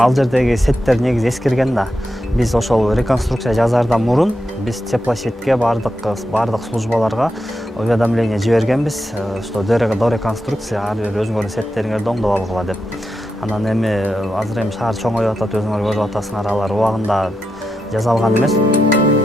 Ал жердеги сеттер негизи эскирген да. Биз ошол реконструкция жазардан мурун биз теплосетке бардык службаларга уведомление жибергенбиз, что до реконструкции ар бир өзүңөрдүн сеттериңерди оңдоп алгыла деп. Анан эми азыр эми шаар чоңоюп атат, өзүңөр көрүп атасыңар, алар убагында жасалган эмес.